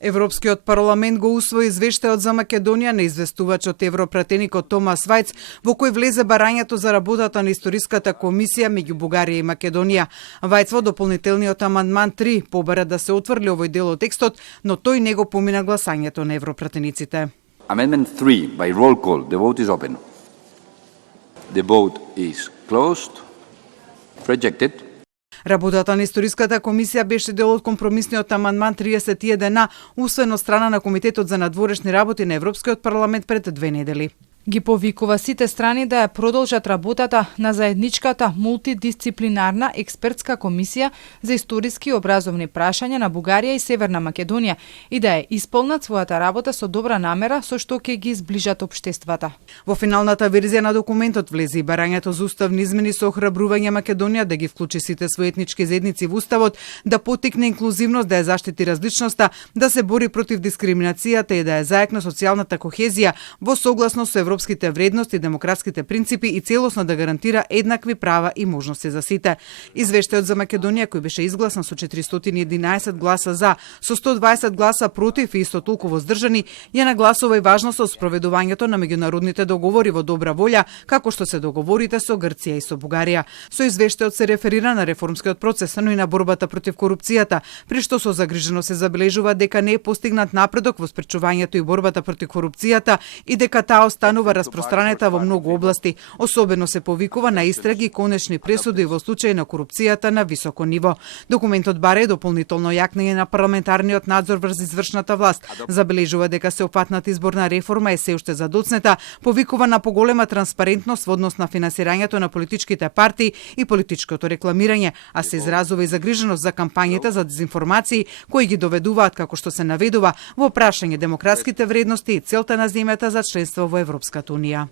Европскиот парламент го усвои извештајот за Македонија на известувачот европратеникот Томас Вајц, во кој влезе барањето за работата на историската комисија меѓу Бугарија и Македонија. Вајц во дополнителниот амандман 3 побара да се отврли овој дел од текстот, но тој не го помина гласањето на европратениците. Amendment 3 by roll call. The vote is open. The vote is closed. Rejected. Работата на историската комисија беше дел од компромисниот амандман 31А, усвоен од страна на Комитетот за надворешни работи на Европскиот парламент пред 2 недели. Ги повикува сите страни да ја продолжат работата на заедничката мултидисциплинарна експертска комисија за историски и образовни прашања на Бугарија и Северна Македонија и да ја исполнат својата работа со добра намера со што ќе ги зближат општествата. Во финалната верзија на документот влезе и барањето за уставни измени со охрабрување Македонија да ги вклучи сите свои етнички заедници во уставот, да поттикне инклузивност, да ја заштити различноста, да се бори против дискриминацијата и да ја зајакне социјалната кохезија во согласност со европските вредности, демократските принципи и целосно да гарантира еднакви права и можности за сите. Извештајот за Македонија, кој беше изгласан со 411 гласа за, со 120 гласа против и исто толку воздржани, ја нагласува и важноста од спроведувањето на меѓународните договори во добра волја, како што се договорите со Грција и со Бугарија. Со извештајот се реферира на реформскиот процес, но и на борбата против корупцијата, при што со загриженост се забележува дека не е постигнат напредок во спречувањето и борбата против корупцијата и дека таа останува распространета во многу области. Особено се повикува на истраги и конечни пресуди во случај на корупцијата на високо ниво. Документот баре дополнително јакнење на парламентарниот надзор врз извршната власт. Забележува дека сеопфатната изборна реформа е се уште задоцнета, повикува на поголема транспарентност во однос на финансирањето на политичките партии и политичкото рекламирање, а се изразува и загриженост за кампањите за дезинформации кои ги доведуваат, како што се наведува, во прашање демократските вредности и целта на земјата за членство во Европската унија.